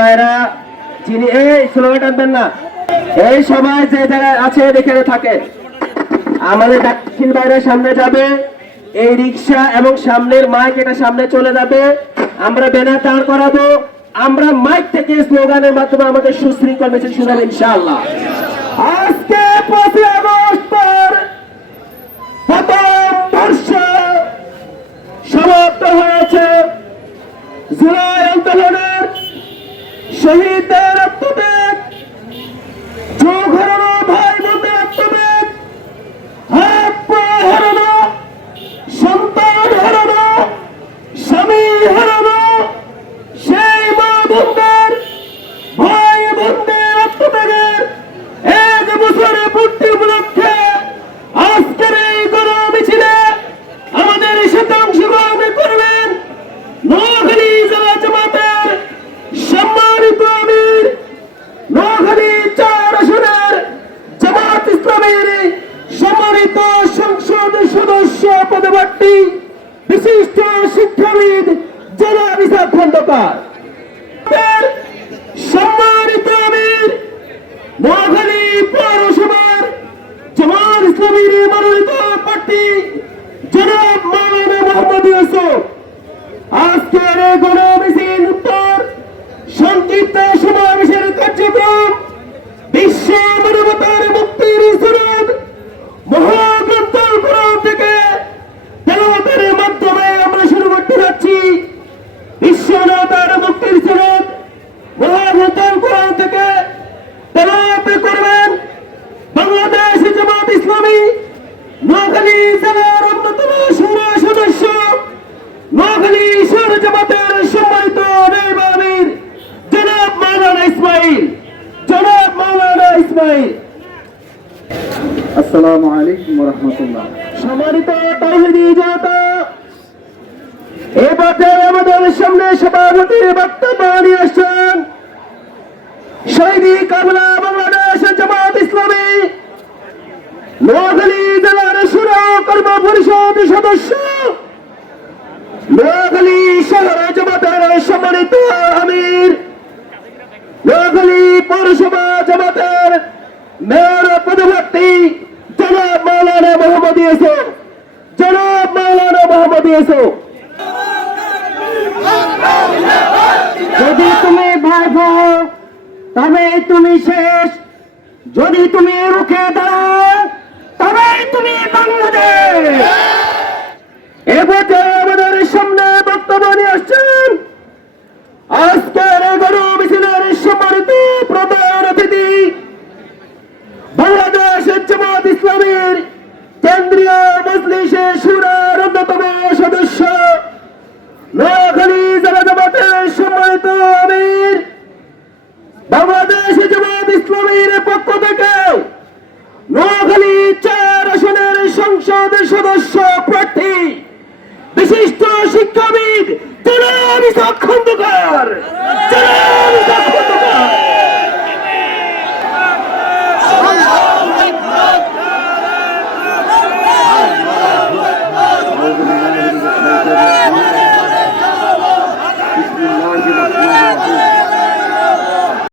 ভাইরা যিনি এই স্লোগান টানবেন না, এই সবাই যে জায়গায় আছে এখানে থাকেন আমাদের দাক্ষিণ বাইরের সামনে যাবে, এই রিক্সা এবং সামনের মাইক এটা সামনে চলে যাবে, আমরা ব্যানার দাঁড় করাবো, আমরা মাইক থেকে স্লোগানের মাধ্যমে আমাদের সুশৃঙ্খল মিছিল শুনাবো ইনশাআল্লাহ। আজকে পঁচিশ আগস্টের প্রথম বর্ষ সমাপ্ত হয়েছে জুলাই আন্দোলনের শহীদদের রক্তত্যাগ চোখ হারানো ভাই বোনদের রক্তত্যাগ হাত পা হারানো, সন্তান হারানো, স্বামী হারানো, সেই মা বোনদের, ভাই বোনদের রক্তত্যাগের এক বছরে পূর্তি উপলক্ষে বিশাখ খন্দকার। সম্মানিত আমির মহাখালী পৌরসভার জামাত ইসলামীর মনোনীত প্রার্থী জনাব মাওলানা মোহাম্মদ ইউসুফ। মহাগ্রন্থ কোরআন থেকে তেলাওয়াত করবেন বাংলাদেশ জামাত ইসলামী নোয়াখালী জেলার অন্যতম সুরা সদস্য নোয়াখালী শহর জামাতের সম্মানিত জনাব মাওলানা ইসমাইল জনাব মাওলানা ইসমাইল। আসসালামু আলাইকুম রহমতুল্লাহ সম্মানিত জনতা এবারে আমাদের সামনে সভাপতির বক্তব্য শহীদি কাবলা বাংলাদেশ জামাত ইসলামী। নোয়াখালী জেলার সুরা কর্ম পরিষদ সদস্য। নোয়াখালী শহর জামাতের সম্মানিত আমির। নোয়াখালী পৌরসভা জামাতের মেয়র পদপ্রার্থী জনাব মাওলানা মোহাম্মদ ইউসুফ। জনাব মাওলানা মোহাম্মদ ইউসুফ যদি তুমি ভাই হও তবে তুমি শেষ। যদি তুমি রুখে দাঁড়াও তবে তুমি বাংলাদেশ। এবছর আমাদের সামনে বক্তব্য নিয়ে আসছেন আজকের গণ মিছিলের সম্মানিত প্রধান অতিথি বাংলাদেশের জামাত ইসলামীর কেন্দ্রীয় মজলিসে সুরার অন্যতম সদস্য নোয়াখালী জেলা জামাতের সম্মানিত বিশিষ্ট শিক্ষাবিদ তোরা আমি সক্ষম দোকার